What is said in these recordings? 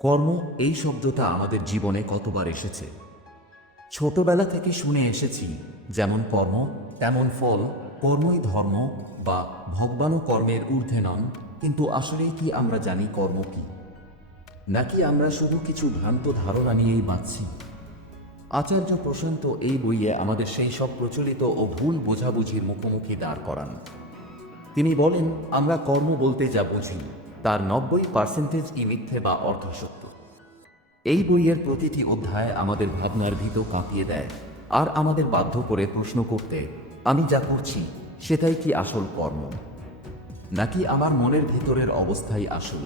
কর্ম এই শব্দটা আমাদের জীবনে কতবার এসেছে। ছোটবেলা থেকে শুনে এসেছি, যেমন কর্ম তেমন ফল, কর্মই ধর্ম, বা ভগবানও কর্মের ঊর্ধ্বে নন। কিন্তু আসলেই কি আমরা জানি কর্ম কি? নাকি আমরা শুধু কিছু ভ্রান্ত ধারণা নিয়েই বাঁচছি? আচার্য প্রশান্ত এই বইয়ে আমাদের সেই সব প্রচলিত ও ভুল বোঝাবুঝির মুখোমুখি দাঁড় করান। তিনি বলেন, আমরা কর্ম বলতে যা বুঝি তার 90% মিথ্যে বা অর্ধসত্য। এই বইয়ের প্রতিটি অধ্যায় আমাদের ভাবনার ভিত কাঁপিয়ে দেয়, আর আমাদের বাধ্য করে প্রশ্ন করতে, আমি যা করছি সেটাই কি আসল কর্ম, নাকি আমার মনের ভিতরের অবস্থাই আসল?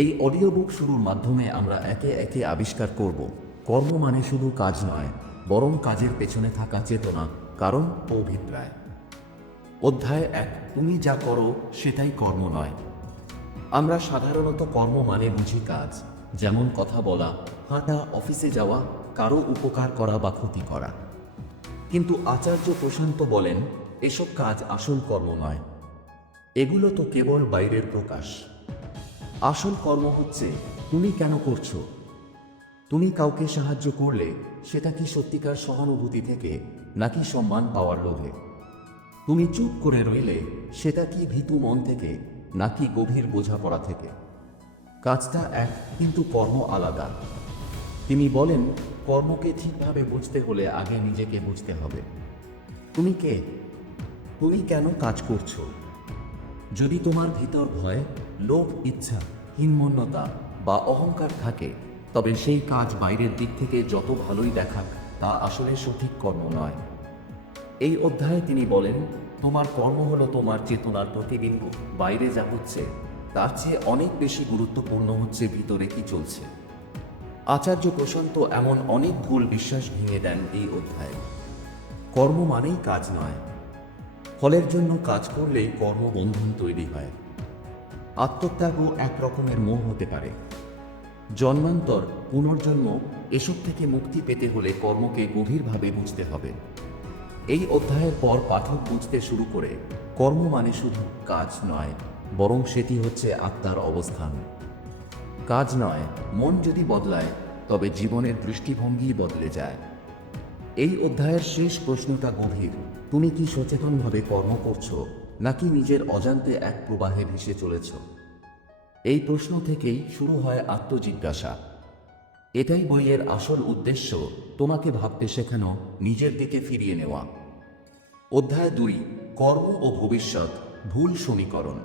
এই অডিও বুক শুরুর মাধ্যমে আমরা একে একে আবিষ্কার করব, কর্ম মানে শুধু কাজ নয়, বরং কাজের পেছনে থাকা চেতনা, কারণ ও অভিপ্রায়। অধ্যায় 1, তুমি যা করো সেটাই কর্ম নয়। আমরা সাধারণত কর্ম মানে বুঝি কাজ, যেমন কথা বলা, হাঁটা, অফিসে যাওয়া, কারো উপকার করা বা ক্ষতি করা। কিন্তু আচার্য প্রশান্ত বলেন, এসব কাজ আসল কর্ম নয়। এগুলো তো কেবল বাইরের প্রকাশ। আসল কর্ম হচ্ছে তুমি কেন করছো। তুমি কাউকে সাহায্য করলে সেটা কি সত্যিকার সহানুভূতি থেকে, নাকি সম্মান পাওয়ার লোভে? তুমি চুপ করে রইলে সেটা কি ভীতু মন থেকে, নাকি গভীর বোঝাপড়া থেকে? কাজটা এক, কিন্তু কর্ম আলাদা। তিনি বলেন, কর্মকে ঠিকভাবে বুঝতে হলে আগে নিজেকে বুঝতে হবে। তুমি কে? তুমি কেন কাজ করছো? যদি তোমার ভিতর ভয়, লোভ, ইচ্ছা, হীনমন্যতা বা অহংকার থাকে, তবে সেই কাজ বাইরের দিক থেকে যত ভালোই দেখাক, তা আসলে সঠিক কর্ম নয়। এই অধ্যায়ে তিনি বলেন, তোমার কর্ম হলো তোমার চেতনার প্রতিবিম্ব। বাইরে যা হচ্ছে তার চেয়ে অনেক বেশি গুরুত্বপূর্ণ হচ্ছে ভিতরে কি চলছে। আচার্য প্রশান্ত এমন অনেক ভুল বিশ্বাস ভেঙে দেন এই অধ্যায়ে। কর্ম মানেই কাজ নয়। ফলের জন্য কাজ করলেই কর্মবন্ধন তৈরি হয়। আত্মত্যাগও এক রকমের মোহ হতে পারে। জন্মান্তর, পুনর্জন্ম, এসব থেকে মুক্তি পেতে হলে কর্মকে গভীরভাবে বুঝতে হবে। এই অধ্যায়ের পর পাঠক বুঝতে শুরু করে, কর্ম মানে শুধু কাজ নয়, বরং সেটি হচ্ছে আত্মার অবস্থান। কাজ নয়, মন যদি বদলায় তবে জীবনের দৃষ্টিভঙ্গি বদলে যায়। এই অধ্যায়ের শেষ প্রশ্নটা গভীর, তুমি কি সচেতনভাবে কর্ম করছো, নাকি নিজের অজান্তে এক প্রবাহে ভেসে চলেছ? এই প্রশ্ন থেকেই শুরু হয় আত্মজিজ্ঞাসা। এটাই বইয়ের আসল উদ্দেশ্য, তোমাকে ভাবতে শেখানো, নিজের দিকে ফিরিয়ে নেওয়া। অধ্যায় 2, কর্ম ও ভবিষ্যৎ, ভুল সমীকরণ।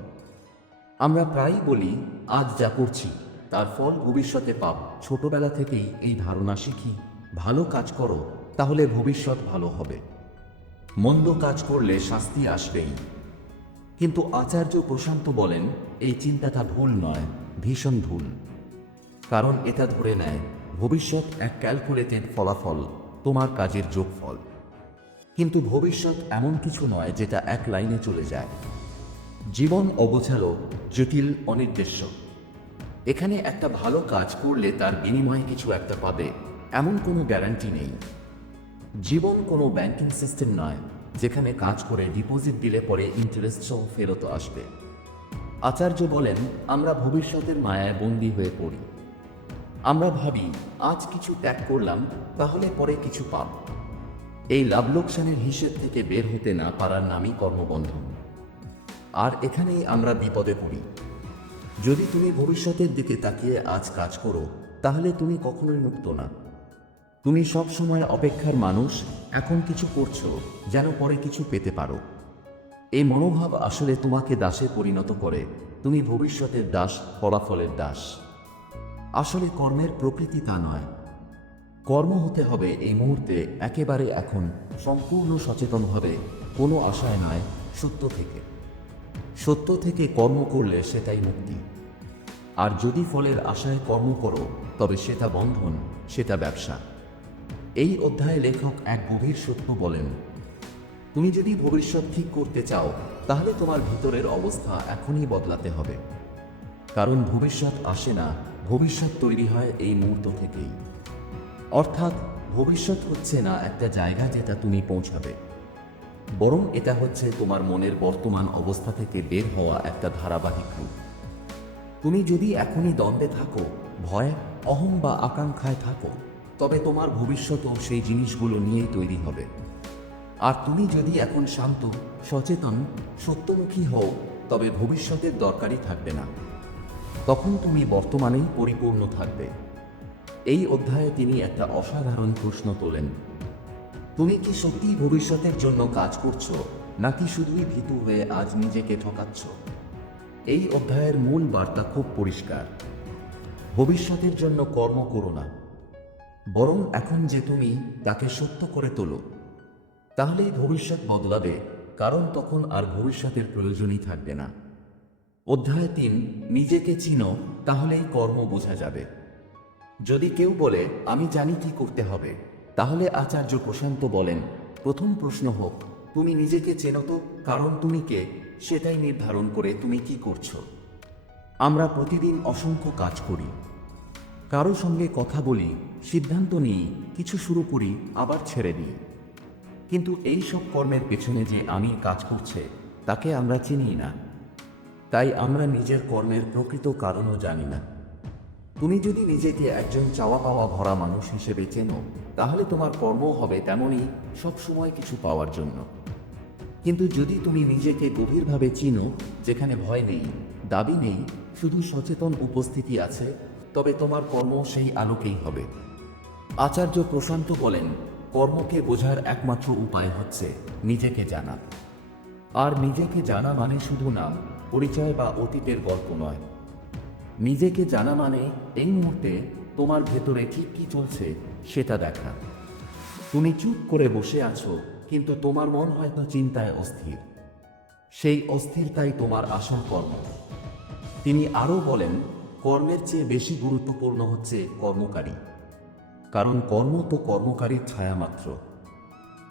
আমরা প্রায়ই বলি, আজ যা করছি তার ফল ভবিষ্যতে পাব। ছোটবেলা থেকেই এই ধারণা শিখি, ভালো কাজ করো তাহলে ভবিষ্যৎ ভালো হবে, মন্দ কাজ করলে শাস্তি আসবেই। কিন্তু আচার্য প্রশান্ত বলেন, এই চিন্তাটা ভুল নয়, ভীষণ ভুল। কারণ এটা ধরে নেয় ভবিষ্যৎ এক ক্যালকুলেটেড ফলাফল, তোমার কাজের যোগফল। কিন্তু ভবিষ্যৎ এমন কিছু নয় যেটা এক লাইনে চলে যায়। জীবন অগোছালো, জটিল, অনির্দেশ্য। এখানে একটা ভালো কাজ করলে তার বিনিময়ে কিছু একটা পাবে, এমন কোনো গ্যারান্টি নেই। জীবন কোনো ব্যাংকিং সিস্টেম নয়, যেখানে কাজ করে ডিপোজিট দিলে পরে ইন্টারেস্ট সহ ফেরত আসবে। আচার্য বলেন, আমরা ভবিষ্যতের মায়ায় বন্দী হয়ে পড়ি। আমরা ভাবি, আজ কিছু ত্যাগ করলাম তাহলে পরে কিছু পাব। এই লাভ লোকসানের হিসেব থেকে বের হতে না পারার নামই কর্মবন্ধন। আর এখানেই আমরা বিপদে পড়ি। যদি তুমি ভবিষ্যতের দিকে তাকিয়ে আজ কাজ করো, তাহলে তুমি কখনোই মুক্ত না। তুমি সব সময় অপেক্ষার মানুষ, এখন কিছু করছো যেন পরে কিছু পেতে পারো। এই মনোভাব আসলে তোমাকে দাসে পরিণত করে, তুমি ভবিষ্যতের দাস, ফলাফলের দাস। আসলে কর্মের প্রকৃতি তা নয়। কর্ম হতে হবে এই মুহূর্তে, একেবারে এখন, সম্পূর্ণ সচেতনভাবে, কোনো আশায় নয়, সত্য থেকে। সত্য থেকে কর্ম করলে সেটাই মুক্তি। আর যদি ফলের আশায় কর্ম করো, তবে সেটা বন্ধন, সেটা ব্যবসা। এই অধ্যায়ে লেখক এক গভীর সত্য বলেন, তুমি যদি ভবিষ্যৎ ঠিক করতে চাও, তাহলে তোমার ভিতরের অবস্থা এখনই বদলাতে হবে। কারণ ভবিষ্যৎ আসে না, ভবিষ্যৎ তৈরি হয় এই মুহূর্ত থেকেই। অর্থাৎ ভবিষ্যৎ হচ্ছে না একটা জায়গা যেটা তুমি পৌঁছাবে, বরং এটা হচ্ছে তোমার মনের বর্তমান অবস্থা থেকে বের হওয়া একটা ধারাবাহিক রূপ। তুমি যদি এখনই দ্বন্দ্বে থাকো, ভয়, অহং বা আকাঙ্ক্ষায় থাকো, তবে তোমার ভবিষ্যতও সেই জিনিসগুলো নিয়েই তৈরি হবে। আর তুমি যদি এখন শান্ত, সচেতন, সত্যমুখী হও, তবে ভবিষ্যতের দরকারই থাকবে না। তখন তুমি বর্তমানেই পরিপূর্ণ থাকবে। এই অধ্যায়ে তিনি একটা অসাধারণ প্রশ্ন তোলেন। তুমি কি সত্যিই ভবিষ্যতের জন্য কাজ করছো, নাকি শুধুই ভীতু হয়ে আজ নিজেকে ঠকাচ্ছ? এই অধ্যায়ের মূল বার্তা খুব পরিষ্কার। ভবিষ্যতের জন্য কর্ম করো না, বরং এখন যে তুমি, তাকে সত্য করে তোলো। তাহলেই ভবিষ্যৎ বদলাবে, কারণ তখন আর ভবিষ্যতের প্রয়োজনই থাকবে না। অধ্যায় 3, নিজেকে চিনো, তাহলেই কর্ম বোঝা যাবে। যদি কেউ বলে আমি জানি কি করতে হবে, তাহলে আচার্য প্রশান্ত বলেন, প্রথম প্রশ্ন হোক, তুমি নিজেকে চেনো তো? কারণ তুমি কে, সেটাই নির্ধারণ করে তুমি কি করছো। আমরা প্রতিদিন অসংখ্য কাজ করি, কারো সঙ্গে কথা বলি, সিদ্ধান্ত নিই, কিছু শুরু করি, আবার ছেড়ে দিই। কিন্তু এই সব কর্মের পেছনে যে আমি কাজ করছে, তাকে আমরা চিনি না। তাই আমরা নিজের কর্মের প্রকৃত কারণও জানি না। তুমি যদি নিজেকে একজন চাওয়া পাওয়া ভরা মানুষ হিসেবে চেনো, তাহলে তোমার কর্ম হবে তেমনই, সব সময় কিছু পাওয়ার জন্য। কিন্তু যদি তুমি নিজেকে গভীরভাবে চিনো, যেখানে ভয় নেই, দাবি নেই, শুধু সচেতন উপস্থিতি আছে, তবে তোমার কর্ম সেই আলোকেই হবে। আচার্য প্রশান্ত বলেন, কর্মকে বোঝার একমাত্র উপায় হচ্ছে নিজেকে জানা। আর নিজেকে জানা মানে শুধু নাম, পরিচয় বা অতীতের গল্প নয়। নিজেকে জানা মানে এই মুহূর্তে তোমার ভেতরে ঠিক কি চলছে সেটা দেখা। তুমি চুপ করে বসে আছো, কিন্তু তোমার মন হয়তো চিন্তায় অস্থির। সেই অস্থিরতাই তোমার আসল কর্ম। তিনি আরও বলেন, কর্মের চেয়ে বেশি গুরুত্বপূর্ণ হচ্ছে কর্মকারী। কারণ কর্ম তো কর্মকারীর ছায়া মাত্র।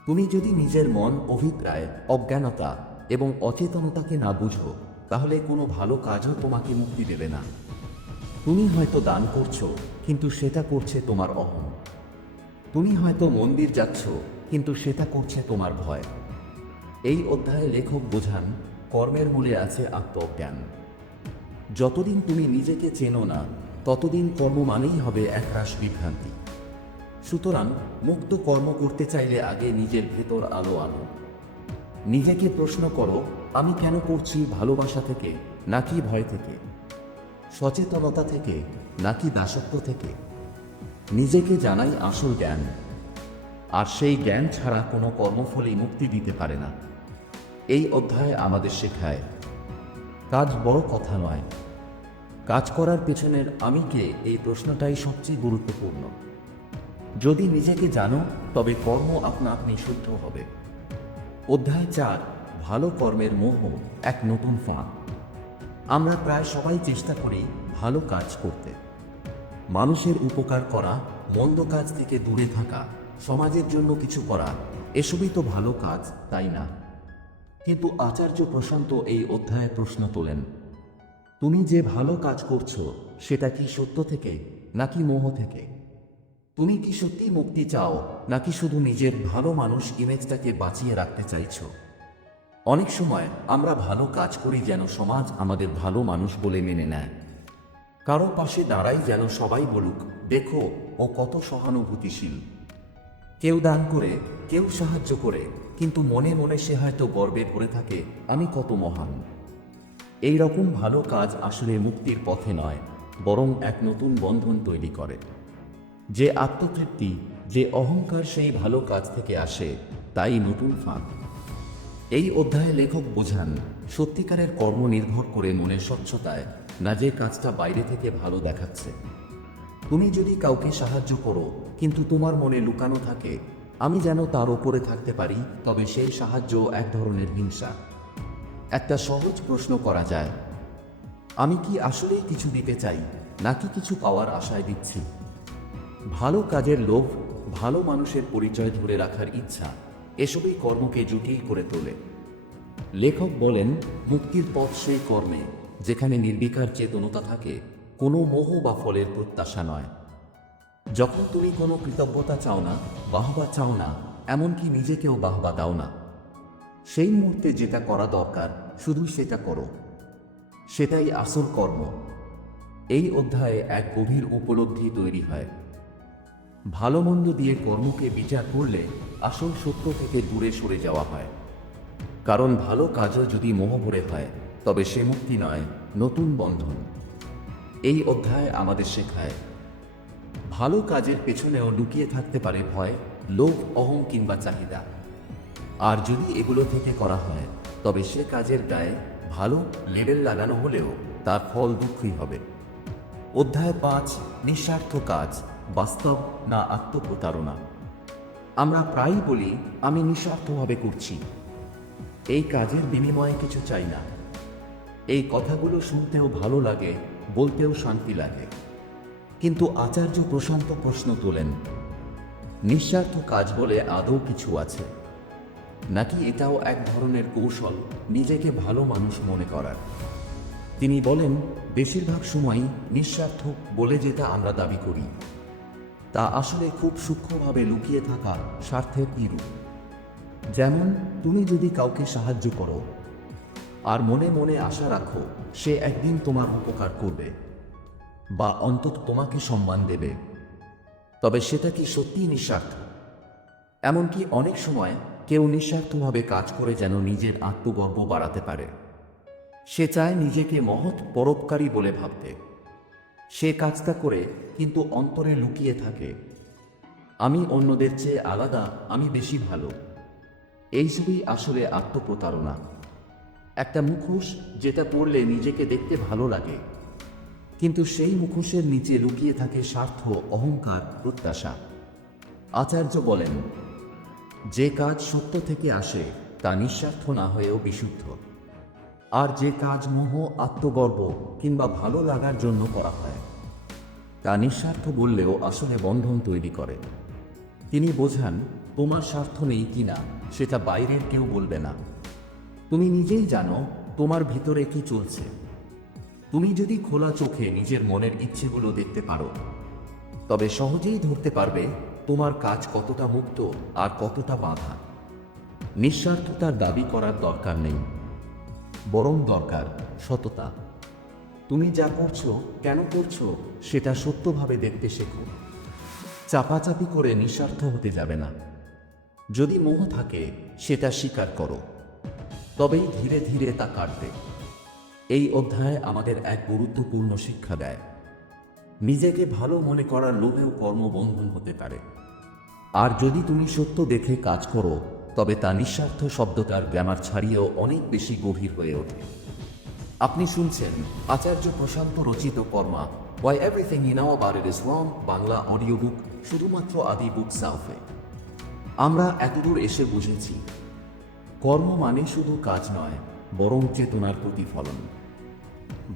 তুমি যদি নিজের মন, অভিপ্রায়, অজ্ঞানতা এবং অচেতনতাকে না বুঝো, তাহলে কোনো ভালো কাজও তোমাকে মুক্তি দেবে না। তুমি হয়তো দান করছো, কিন্তু সেটা করছে তোমার অহং। তুমি হয়তো মন্দির যাচ্ছ, কিন্তু সেটা করছে তোমার ভয়। এই অধ্যায়ে লেখক বোঝান, কর্মের মূলে আছে আত্মজ্ঞান। যতদিন তুমি নিজেকে চেনো না, ততদিন কর্ম মানেই হবে একরাশ বিভ্রান্তি। সুতরাং মুক্ত কর্ম করতে চাইলে আগে নিজের ভেতর আলো আনো। নিজেকে প্রশ্ন করো, আমি কেন করছি? ভালোবাসা থেকে নাকি ভয় থেকে? সচেতনতা থেকে নাকি দাসত্ব থেকে? নিজেকে জানাই আসল জ্ঞান। আর সেই জ্ঞান ছাড়া কোনো কর্মফলই মুক্তি দিতে পারে না। এই অধ্যায় আমাদের শেখায়, কাজ বড় কথা নয়, কাজ করার পেছনের আমি কে, এই প্রশ্নটাই সবচেয়ে গুরুত্বপূর্ণ। যদি নিজেকে জানো, তবে কর্ম আপনা আপনি শুদ্ধ হবে। অধ্যায় 4, ভালো কর্মের মোহ, এক নতুন ফাঁদ। আমরা প্রায় সবাই চেষ্টা করি ভালো কাজ করতে, মানুষের উপকার করা, মন্দ কাজ থেকে দূরে থাকা, সমাজের জন্য কিছু করা। এসবই তো ভালো কাজ, তাই না? কিন্তু আচার্য প্রশান্ত এই অধ্যায়ে প্রশ্ন তোলেন, তুমি যে ভালো কাজ করছো, সেটা কি সত্য থেকে নাকি মোহ থেকে? তুমি কি সত্যি মুক্তি চাও, নাকি শুধু নিজের ভালো মানুষ ইমেজটাকে বাঁচিয়ে রাখতে চাইছো? অনেক সময় আমরা ভালো কাজ করি যেন সমাজ আমাদের ভালো মানুষ বলে মেনে নেয়। কারো পাশে দাঁড়াই যেন সবাই বলুক, দেখো ও কত সহানুভূতিশীল। কেউ দান করে, কেউ সাহায্য করে, কিন্তু মনে মনে সে হয়তো গর্বে ভরে থাকে, আমি কত মহান। এই রকম ভালো কাজ আসলে মুক্তির পথে নয়, বরং এক নতুন বন্ধন তৈরি করে। যে আত্মতৃপ্তি, যে অহংকার সেই ভালো কাজ থেকে আসে, তাই নতুন ফাঁদ। এই অধ্যায়ে লেখক বোঝান, সত্যিকারের কর্ম নির্ভর করে মনের স্বচ্ছতায়, না যে কাজটা বাইরে থেকে ভালো দেখাচ্ছে। তুমি যদি কাউকে সাহায্য করো, কিন্তু তোমার মনে লুকানো থাকে, আমি যেন তার ওপরে থাকতে পারি, তবে সেই সাহায্য এক ধরনের হিংসা। একটা সহজ প্রশ্ন করা যায়, আমি কি আসলেই কিছু দিতে চাই, নাকি কিছু পাওয়ার আশায় দিচ্ছি? ভালো কাজের লোভ, ভালো মানুষের পরিচয় ধরে রাখার ইচ্ছা, এসবই কর্মকে জটিল করে তোলে। লেখক বলেন, মুক্তির পথ সেই কর্মে যেখানে নির্বিকার চেতনতা থাকে, কোনো মোহ বা ফলের প্রত্যাশা নয়। যখন তুমি কোনো কৃতজ্ঞতা চাও না, বাহবা চাও না, এমনকি নিজেকেও বাহবা দাও না, সেই মুহূর্তে যেটা করা দরকার শুধু সেটা করো। সেটাই আসল কর্ম। এই অধ্যায়ে এক গভীর উপলব্ধি তৈরি হয়। ভালো মন্দ দিয়ে কর্মকে বিচার করলে আসল সত্য থেকে দূরে সরে যাওয়া হয়। কারণ ভালো কাজও যদি মোহভরে হয় তবে সে মুক্তি নয়, নতুন বন্ধন। এই অধ্যায় আমাদের শেখায় ভালো কাজের পেছনেও লুকিয়ে থাকতে পারে ভয়, লোভ, অহং কিংবা চাহিদা। আর যদি এগুলো থেকে করা হয় তবে সে কাজের গায়ে ভালো লেবেল লাগানো হলেও তার ফল দুঃখই হবে। অধ্যায় 5, নিঃস্বার্থ কাজ, বাস্তব না আত্মপ্রতারণা। আমরা প্রায়ই বলি আমি নিঃস্বার্থভাবে করছি, এই কাজের বিনিময়ে কিছু চাই না। এই কথাগুলো শুনতেও ভালো লাগে, বলতেও শান্তি লাগে। কিন্তু আচার্য প্রশান্ত প্রশ্ন তোলেন, নিঃস্বার্থ কাজ বলে আদৌ কিছু আছে নাকি এটাও এক ধরনের কৌশল নিজেকে ভালো মানুষ মনে করার? তিনি বলেন, বেশিরভাগ সময়ই নিঃস্বার্থ বলে যেটা আমরা দাবি করি তা আসলে খুব সূক্ষ্মভাবে লুকিয়ে থাকা স্বার্থের ইরূপ। যেমন তুমি যদি কাউকে সাহায্য করো আর মনে মনে আশা রাখো সে একদিন তোমার উপকার করবে বা অন্তত তোমাকে সম্মান দেবে, তবে সেটা কি সত্যিই নিঃস্বার্থ? এমনকি অনেক সময় কেউ নিঃস্বার্থভাবে কাজ করে যেন নিজের আত্মগর্ব বাড়াতে পারে। সে চায় নিজেকে মহৎ পরোপকারী বলে ভাবতে। সে কাজটা করে কিন্তু অন্তরে লুকিয়ে থাকে আমি অন্যদের চেয়ে আলাদা, আমি বেশি ভালো। এইসবই আসলে আত্মপ্রতারণা। একটা মুখোশ যেটা পরলে নিজেকে দেখতে ভালো লাগে, কিন্তু সেই মুখোশের নিচে লুকিয়ে থাকে স্বার্থ, অহংকার, প্রত্যাশা। আচার্য বলেন, যে কাজ সত্য থেকে আসে তা নিঃস্বার্থ না হয়েও বিশুদ্ধ। আর যে কাজ মোহ, আত্মগর্ব কিংবা ভালো লাগার জন্য করা হয় তা নিঃস্বার্থ বললেও আসলে বন্ধন তৈরি করে। তিনি বোঝান, তোমার স্বার্থ নেই কিনা সেটা বাইরের কেউ বলবে না। তুমি নিজেই জানো তোমার ভিতরে কি চলছে। তুমি যদি খোলা চোখে নিজের মনের ইচ্ছেগুলো দেখতে পারো তবে সহজেই ধরতে পারবে তোমার কাজ কতটা মুক্ত আর কতটা বাঁধা। নিঃস্বার্থতার দাবি করার দরকার নেই, বরং দরকার সততা। তুমি যা করছো, কেন করছো সেটা সত্যভাবে দেখতে শেখো। চাপাচাপি করে নিঃস্বার্থ হতে যাবে না। যদি মোহ থাকে সেটা স্বীকার করো, তবেই ধীরে ধীরে তা কাটবে। এই অধ্যায় আমাদের এক গুরুত্বপূর্ণ শিক্ষা দেয়, নিজেকে ভালো মনে করার লোভেও কর্মবন্ধন হতে পারে। আর যদি তুমি সত্য দেখে কাজ করো তবে তা নিঃস্বার্থ শব্দটার গ্রামার ছাড়িয়েও অনেক বেশি গভীর হয়ে ওঠে। আপনি শুনছেন আচার্য প্রশান্ত রচিত কর্মা, Why Everything You Know About It Is Wrong Bangla audio book, শুধুমাত্র আদি বুক সাউফে। আমরা এতদূর এসে বুঝেছি, কর্ম মানে শুধু কাজ নয়, বরং চেতনার প্রতিফলন।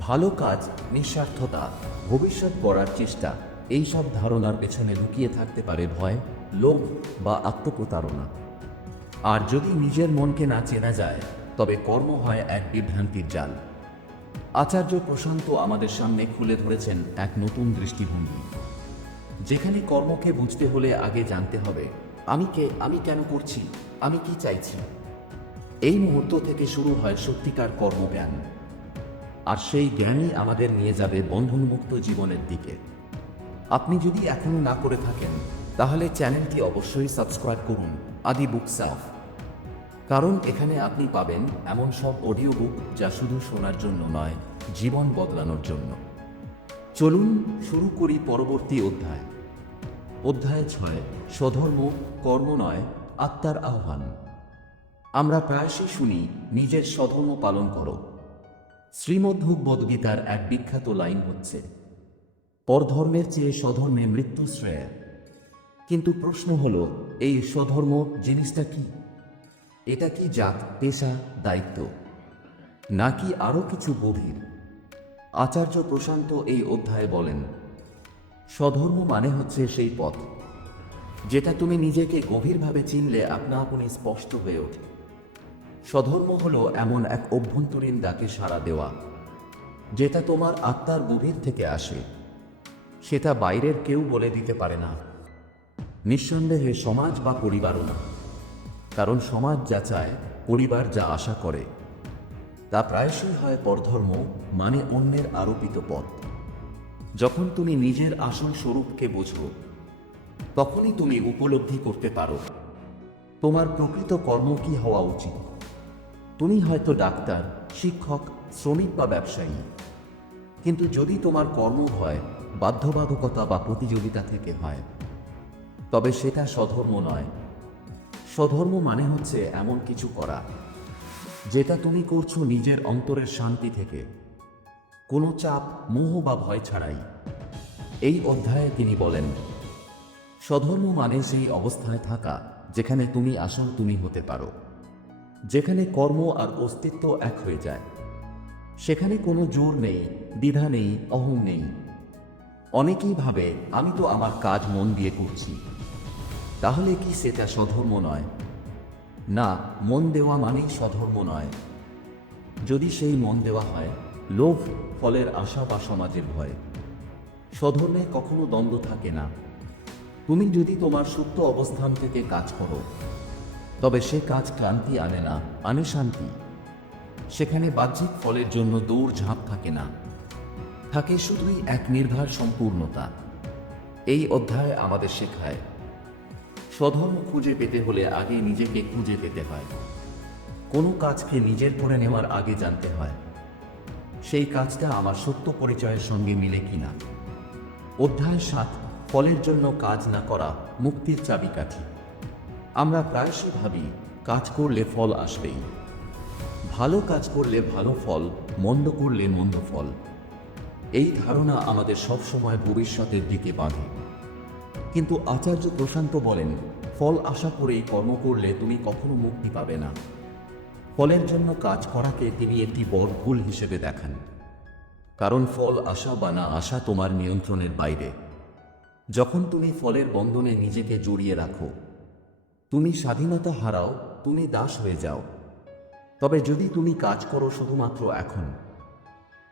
ভালো কাজ, নিঃস্বার্থতা, ভবিষ্যৎ গড়ার চেষ্টা, এইসব ধারণার পেছনে লুকিয়ে থাকতে পারে ভয়, লোভ বা আত্মপ্রতারণা। আর যদি নিজের মনকে না চেনা যায় তবে কর্ম হয় এক বিভ্রান্তির জাল। আচার্য প্রশান্ত আমাদের সামনে খুলে ধরেছেন এক নতুন দৃষ্টিভঙ্গি, যেখানে কর্মকে বুঝতে হলে আগে জানতে হবে আমি কে, আমি কেন করছি, আমি কি চাইছি। এই মুহূর্ত থেকে শুরু হয় সত্যিকার কর্মজ্ঞান, আর সেই জ্ঞানই আমাদের নিয়ে যাবে বন্ধনমুক্ত জীবনের দিকে। আপনি যদি এখনো না করে থাকেন তাহলে চ্যানেলটি অবশ্যই সাবস্ক্রাইব করুন, আদি বুক সাউফ। কারণ এখানে আপনি পাবেন এমন সব অডিও বুক যা শুধু শোনার জন্য নয়, জীবন বদলানোর জন্য। চলুন শুরু করি পরবর্তী অধ্যায়। অধ্যায় 6, স্বধর্ম, কর্ম নয়, আত্মার আহ্বান। আমরা প্রায়শই শুনি নিজের স্বধর্ম পালন করো। শ্রীমদ্ভগবদ্গীতার এক বিখ্যাত লাইন হচ্ছে, পরধর্মের চেয়ে স্বধর্মে মৃত্যু শ্রেয়। কিন্তু প্রশ্ন হলো, এই স্বধর্ম জিনিসটা কি? এটা কি জাত, পেশা, দায়িত্ব, নাকি আরও কিছু গভীর? আচার্য প্রশান্ত এই অধ্যায়ে বলেন, স্বধর্ম মানে হচ্ছে সেই পথ যেটা তুমি নিজেকে গভীরভাবে চিনলে আপনা আপনি স্পষ্ট হয়ে ওঠে। স্বধর্ম হলো এমন এক অভ্যন্তরীণ ডাকে সাড়া দেওয়া যেটা তোমার আত্মার গভীর থেকে আসে। সেটা বাইরের কেউ বলে দিতে পারে না, নিঃসন্দেহে সমাজ বা পরিবারও না। কারণ সমাজ যা চায়, পরিবার যা আশা করে, তা প্রায়শই হয় পরধর্ম, মানে অন্যের আরোপিত পথ। যখন তুমি নিজের আসল স্বরূপকে বোঝো, তখনই তুমি উপলব্ধি করতে পারো তোমার প্রকৃত কর্ম কি হওয়া উচিত। তুমি হয়তো ডাক্তার, শিক্ষক, শ্রমিক বা ব্যবসায়ী, কিন্তু যদি তোমার কর্ম হয় বাধ্যবাধকতা বা প্রতিযোগিতা থেকে হয়, তবে সেটা স্বধর্ম নয়। স্বধর্ম মানে হচ্ছে এমন কিছু করা যেটা তুমি করছো নিজের অন্তরের শান্তি থেকে, কোনো চাপ, মোহ বা ভয় ছাড়াই। এই অধ্যায়ে তিনি বলেন, স্বধর্ম মানে সেই অবস্থায় থাকা যেখানে তুমি আসল তুমি হতে পারো, যেখানে কর্ম আর অস্তিত্ব এক হয়ে যায়, সেখানে কোনো জোর নেই, দ্বিধা নেই, অহং নেই। অনেকেই ভাবে আমি তো আমার কাজ মন দিয়ে করছি, তাহলে কি সেটা স্বধর্ম নয়? না, মন দেওয়া মানেই স্বধর্ম নয়। যদি সেই মন দেওয়া হয় লোভ, ফলের আশা বা সমাজের ভয়, স্বধর্মে কখনো দ্বন্দ্ব থাকে না। তুমি যদি তোমার সুপ্ত অবস্থান থেকে কাজ করো, তবে সে কাজ ক্লান্তি আনে না, আনে শান্তি। সেখানে বাহ্যিক ফলের জন্য দৌড়ঝাঁপ থাকে না, থাকে শুধুই এক নির্ভর সম্পূর্ণতা। এই অধ্যায় আমাদের শেখায়, স্বধর্ম খুঁজে পেতে হলে আগে নিজেকে খুঁজে পেতে হয়। কোনো কাজকে নিজের করে নেওয়ার আগে জানতে হয় সেই কাজটা আমার সত্য পরিচয়ের সঙ্গে মিলে কিনা। অধ্যায় 7, ফলের জন্য কাজ না করা, মুক্তির চাবিকাঠি। আমরা প্রায়শই ভাবি কাজ করলে ফল আসবেই, ভালো কাজ করলে ভালো ফল, মন্দ করলে মন্দ ফল। এই ধারণা আমাদের সবসময় ভবিষ্যতের দিকে বাঁধে। কিন্তু আচার্য প্রশান্ত বলেন, ফল আশা করেই কর্ম করলে তুমি কখনো মুক্তি পাবে না। ফলের জন্য কাজ করাকে তিনি একটি বড় ভুল হিসেবে দেখান, কারণ ফল আশা বা না আশা তোমার নিয়ন্ত্রণের বাইরে। যখন তুমি ফলের বন্ধনে নিজেকে জড়িয়ে রাখো, তুমি স্বাধীনতা হারাও, তুমি দাস হয়ে যাও। তবে যদি তুমি কাজ করো শুধুমাত্র এখন,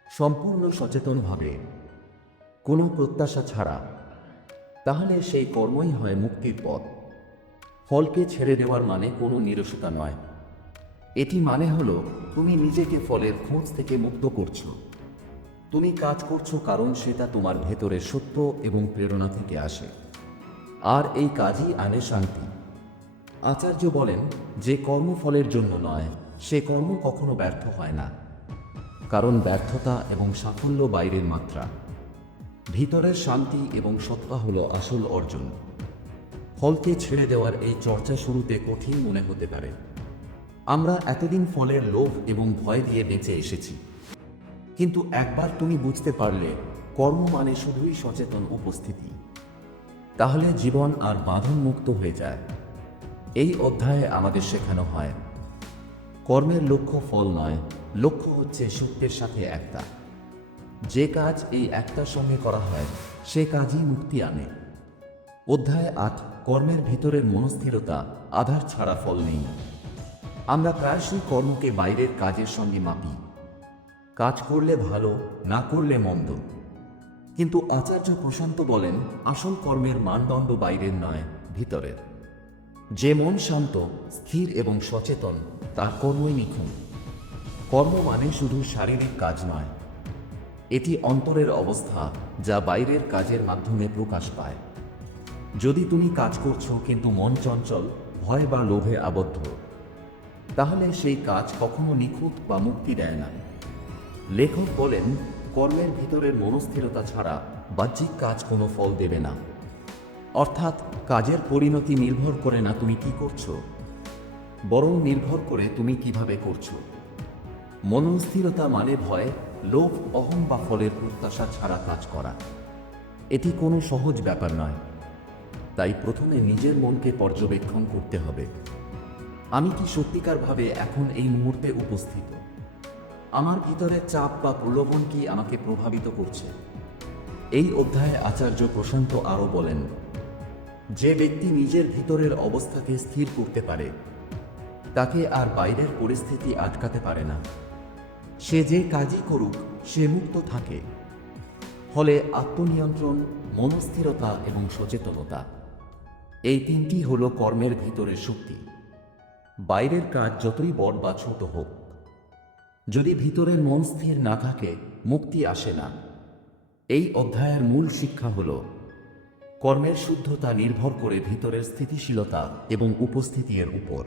সম্পূর্ণ সচেতনভাবে, কোনো প্রত্যাশা ছাড়া, তাহলে সেই কর্মই হয় মুক্তির পথ। ফলকে ছেড়ে দেওয়ার মানে কোনো নিরসতা নয়, এটি মানে হলো তুমি নিজেকে ফলের খোঁজ থেকে মুক্ত করছো। তুমি কাজ করছো কারণ সেটা তোমার ভেতরের সত্য এবং প্রেরণা থেকে আসে, আর এই কাজই আনে শান্তি। আচার্য বলেন, যে কর্ম ফলের জন্য নয় সে কর্ম কখনো ব্যর্থ হয় না, কারণ ব্যর্থতা এবং সাফল্য বাইরের মাত্রা, ভিতরের শান্তি এবং সত্তা হলো আসল অর্জন। ফলকে ছেড়ে দেওয়ার এই চর্চা শুরুতে কঠিন মনে হতে পারে। আমরা এতদিন ফলের লোভ এবং ভয় দিয়ে বেঁচে এসেছি, কিন্তু একবার তুমি বুঝতে পারলে কর্ম মানে শুধুই সচেতন উপস্থিতি, তাহলে জীবন আর বাঁধন মুক্ত হয়ে যায়। এই অধ্যায়ে আমাদের শেখানো হয়, কর্মের লক্ষ্য ফল নয়, লক্ষ্য হচ্ছে সত্যের সাথে একটা। যে কাজ এই একটার সঙ্গে করা হয় সে কাজই মুক্তি আনে। অধ্যায় 8, কর্মের ভিতরের মনস্থিরতা, আধার ছাড়া ফল নেই। আমরা প্রায়শই কর্মকে বাইরের কাজের সঙ্গে মাপি, কাজ করলে ভালো, না করলে মন্দ। কিন্তু আচার্য প্রশান্ত বলেন, আসল কর্মের মানদণ্ড বাইরের নয়, ভিতরের। যে মন শান্ত, স্থির এবং সচেতন, তার কর্মই নিখুঁত। কর্ম মানে শুধু শারীরিক কাজ নয়, এটি অন্তরের অবস্থা যা বাইরের কাজের মাধ্যমে প্রকাশ পায়। যদি তুমি কাজ করছো কিন্তু মন চঞ্চল, ভয় বা লোভে আবদ্ধ, তাহলে সেই কাজ কখনো নিখুঁত বা মুক্তি দেয় না। লেখক বলেন, কর্মের ভিতরের মনস্থিরতা ছাড়া বাহ্যিক কাজ কোনো ফল দেবে না। অর্থাৎ কাজের পরিণতি নির্ভর করে না তুমি কি করছো, বরং নির্ভর করে তুমি কিভাবে করছো। মনস্থিরতা মানে ভয়, লোভ, অহং বা ফলের প্রত্যাশা ছাড়া কাজ করা। এটি কোনো সহজ ব্যাপার নয়। তাই প্রথমে নিজের মনকে পর্যবেক্ষণ করতে হবে। আমি কি সত্যিকারভাবে এখন এই মুহূর্তে উপস্থিত? আমার ভিতরের চাপ বা প্রলোভন কি আমাকে প্রভাবিত করছে? এই অধ্যায়ে আচার্য প্রশান্ত আরও বলেন, যে ব্যক্তি নিজের ভিতরের অবস্থাকে স্থির করতে পারে তাকে আর বাইরের পরিস্থিতি আটকাতে পারে না। সে যে কাজই করুক সে মুক্ত থাকে। ফলে আত্মনিয়ন্ত্রণ, মনস্থিরতা এবং সচেতনতা, এই তিনটি হলো কর্মের ভিতরের শক্তি। বাইরের কাজ যতই বড় বা ছোট হোক, যদি ভিতরের মন স্থির না থাকে মুক্তি আসে না। এই অধ্যায়ের মূল শিক্ষা হল কর্মের শুদ্ধতা নির্ভর করে ভিতরের স্থিতিশীলতা এবং উপস্থিতির উপর।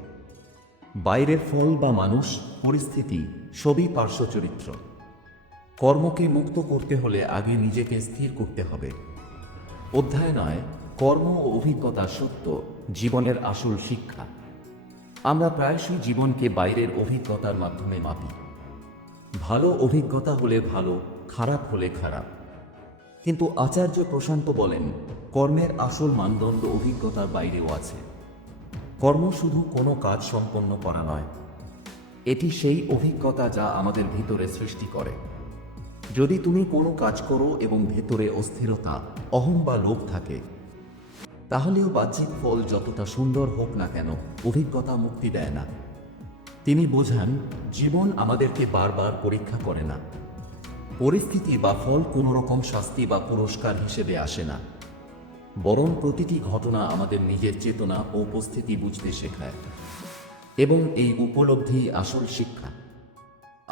বাইরের ফল বা মানুষ, পরিস্থিতি সবই পার্শ্বচরিত্র। কর্মকে মুক্ত করতে হলে আগে নিজেকে স্থির করতে হবে। অধ্যায় 9, কর্ম ও অভিজ্ঞতা সত্য জীবনের আসল শিক্ষা। আমরা প্রায়শই জীবনকে বাইরের অভিজ্ঞতার মাধ্যমে মাপি। ভালো অভিজ্ঞতা হলে ভালো, খারাপ হলে খারাপ। কিন্তু আচার্য প্রশান্ত বলেন, কর্মের আসল মানদণ্ড অভিজ্ঞতার বাইরেও আছে। কর্ম শুধু কোনো কাজ সম্পন্ন করা নয়, এটি সেই অভিজ্ঞতা যা আমাদের ভিতরে সৃষ্টি করে। যদি তুমি কোনো কাজ করো এবং ভেতরে অস্থিরতা, অহং বা লোভ থাকে, তাহলেও বাহ্যিক ফল যতটা সুন্দর হোক না কেন অভিজ্ঞতা মুক্তি দেয় না। তিনি বোঝান, জীবন আমাদেরকে বারবার পরীক্ষা করে না। পরিস্থিতি বা ফল কোনো রকম শাস্তি বা পুরস্কার হিসেবে আসে না, বরং প্রতিটি ঘটনা আমাদের নিজের চেতনা ও উপস্থিতি বুঝতে শেখায়। এবং এই উপলব্ধি আসল শিক্ষা।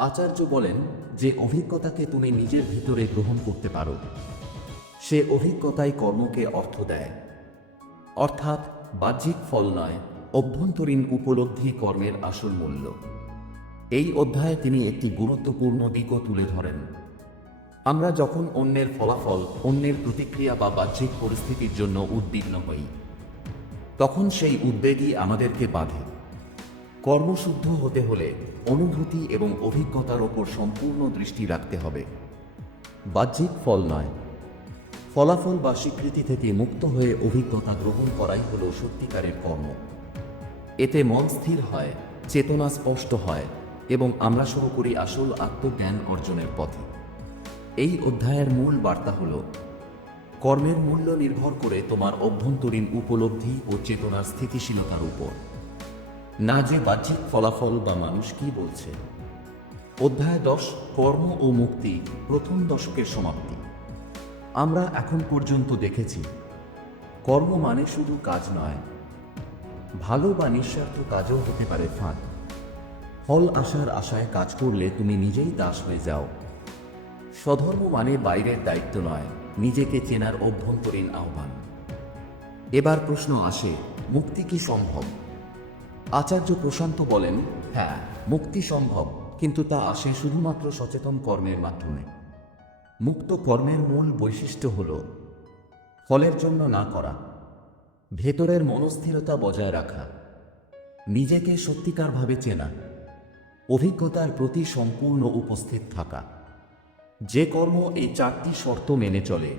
আচার্য বলেন, যে অভিজ্ঞতাকে তুমি নিজের ভিতরে গ্রহণ করতে পারো, সে অভিজ্ঞতাই কর্মকে অর্থ দেয়। অর্থাৎ বাহ্যিক ফল নয়, অভ্যন্তরীণ উপলব্ধি কর্মের আসল মূল্য। এই অধ্যায়ে তিনি একটি গুরুত্বপূর্ণ দিকও তুলে ধরেন। আমরা যখন অন্যের ফলাফল, অন্যের প্রতিক্রিয়া বা বাহ্যিক পরিস্থিতির জন্য উদ্বিগ্ন হই, তখন সেই উদ্বেগই আমাদেরকে বাঁধে। কর্মশুদ্ধ হতে হলে অনুভূতি এবং অভিজ্ঞতার ওপর সম্পূর্ণ দৃষ্টি রাখতে হবে, বাহ্যিক ফল নয়। ফলাফল বা স্বীকৃতি থেকে মুক্ত হয়ে অভিজ্ঞতা গ্রহণ করাই হলো সত্যিকারের কর্ম। এতে মন স্থির হয়, চেতনা স্পষ্ট হয় এবং আমরা শুরু করি আসল আত্মজ্ঞান অর্জনের পথে। এই অধ্যায়ের মূল বার্তা হল, কর্মের মূল্য নির্ভর করে তোমার অভ্যন্তরীণ উপলব্ধি ও চেতনার স্থিতিশীলতার উপর, না যে বাহ্যিক ফলাফল বা মানুষ কি বলছে। অধ্যায় 10, কর্ম ও মুক্তি, প্রথম দশকের সমাপ্তি। আমরা এখন পর্যন্ত দেখেছি, কর্ম মানে শুধু কাজ নয়, ভালো বা নিঃস্বার্থ কাজও হতে পারে ফাঁদ। ফল আসার আশায় কাজ করলে তুমি নিজেই দাস হয়ে যাও। স্বধর্ম মানে বাইরের দায়িত্ব নয়, নিজেকে চেনার অভ্যন্তরীণ আহ্বান। এবার প্রশ্ন আসে, মুক্তি কি সম্ভব? আচার্য প্রশান্ত বলেন, হ্যাঁ, মুক্তি সম্ভব, কিন্তু তা আসে শুধুমাত্র সচেতন কর্মের মাধ্যমে। মুক্ত কর্মের মূল বৈশিষ্ট্য হল ফলের জন্য না করা, ভেতরের মনস্থিরতা বজায় রাখা, নিজেকে সত্যিকারভাবে চেনা, অভিজ্ঞতার প্রতি সম্পূর্ণ উপস্থিত থাকা। যে কর্ম এই 4টি শর্ত মেনে চলে,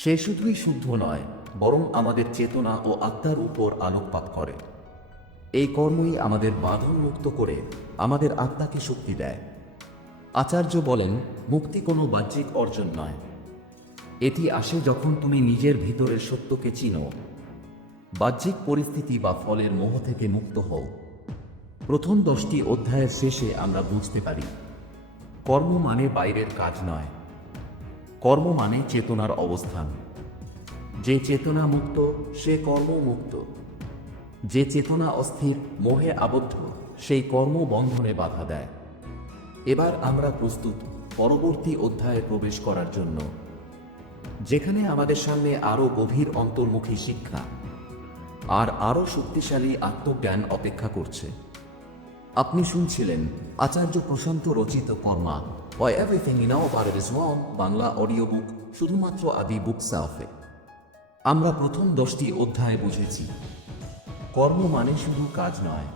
সে শুধুই শুদ্ধ নয়, বরং আমাদের চেতনা ও আত্মার উপর আলোকপাত করে। এই কর্মই আমাদের বাঁধন মুক্ত করে আমাদের আত্মাকে শক্তি দেয়। আচার্য বলেন, মুক্তি কোনো বাহ্যিক অর্জন নয়, এটি আসে যখন তুমি নিজের ভিতরের সত্যকে চিনো, বাহ্যিক পরিস্থিতি বা ফলের মোহ থেকে মুক্ত হও। প্রথম 10টি অধ্যায়ের শেষে আমরা বুঝতে পারি, কর্ম মানে বাইরের কাজ নয়, কর্ম মানে চেতনার অবস্থান। যে চেতনা মুক্ত, সে কর্ম মুক্ত। যে চেতনা অস্থির, মোহে আবদ্ধ, সেই কর্ম বন্ধনে বাধা দেয়। এবার আমরা প্রস্তুত পরবর্তী অধ্যায়ে প্রবেশ করার জন্য, যেখানে আমাদের সামনে আরও গভীর অন্তর্মুখী শিক্ষা আর আরও শক্তিশালী আত্মজ্ঞান অপেক্ষা করছে। আপনি শুনছিলেন আচার্য প্রশান্ত রচিত কর্মা, Why Everything You Know About It Is Wrong Bangla audio book, শুধুমাত্র আদি বুক সাফে। আমরা প্রথম 10টি অধ্যায়ে বুঝেছি, কর্ম মানে শুধু কাজ নয়,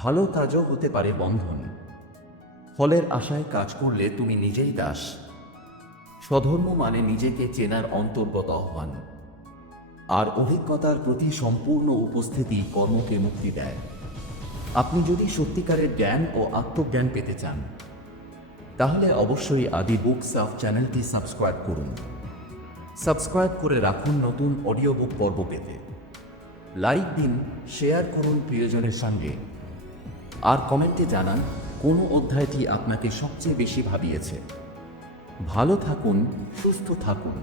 ভালো কাজও হতে পারে বন্ধন। ফলের আশায় কাজ করলে তুমি নিজেই দাস। স্বধর্ম মানে নিজেকে চেনার অন্তর্গত আহ্বান, আর অভিজ্ঞতার প্রতি সম্পূর্ণ উপস্থিতি কর্মকে মুক্তি দেয়। আপনি যদি সত্যিকারের জ্ঞান ও আত্মজ্ঞান পেতে চান, তাহলে অবশ্যই আদি বুক সাফ চ্যানেলটি সাবস্ক্রাইব করুন। সাবস্ক্রাইব করে রাখুন নতুন অডিও বুক পর্ব পেতে। লাইক দিন, শেয়ার করুন প্রিয়জনের সঙ্গে, আর কমেন্টে জানান কোন অধ্যায়টি আপনাকে সবচেয়ে বেশি ভাবিয়েছে। ভালো থাকুন, সুস্থ থাকুন।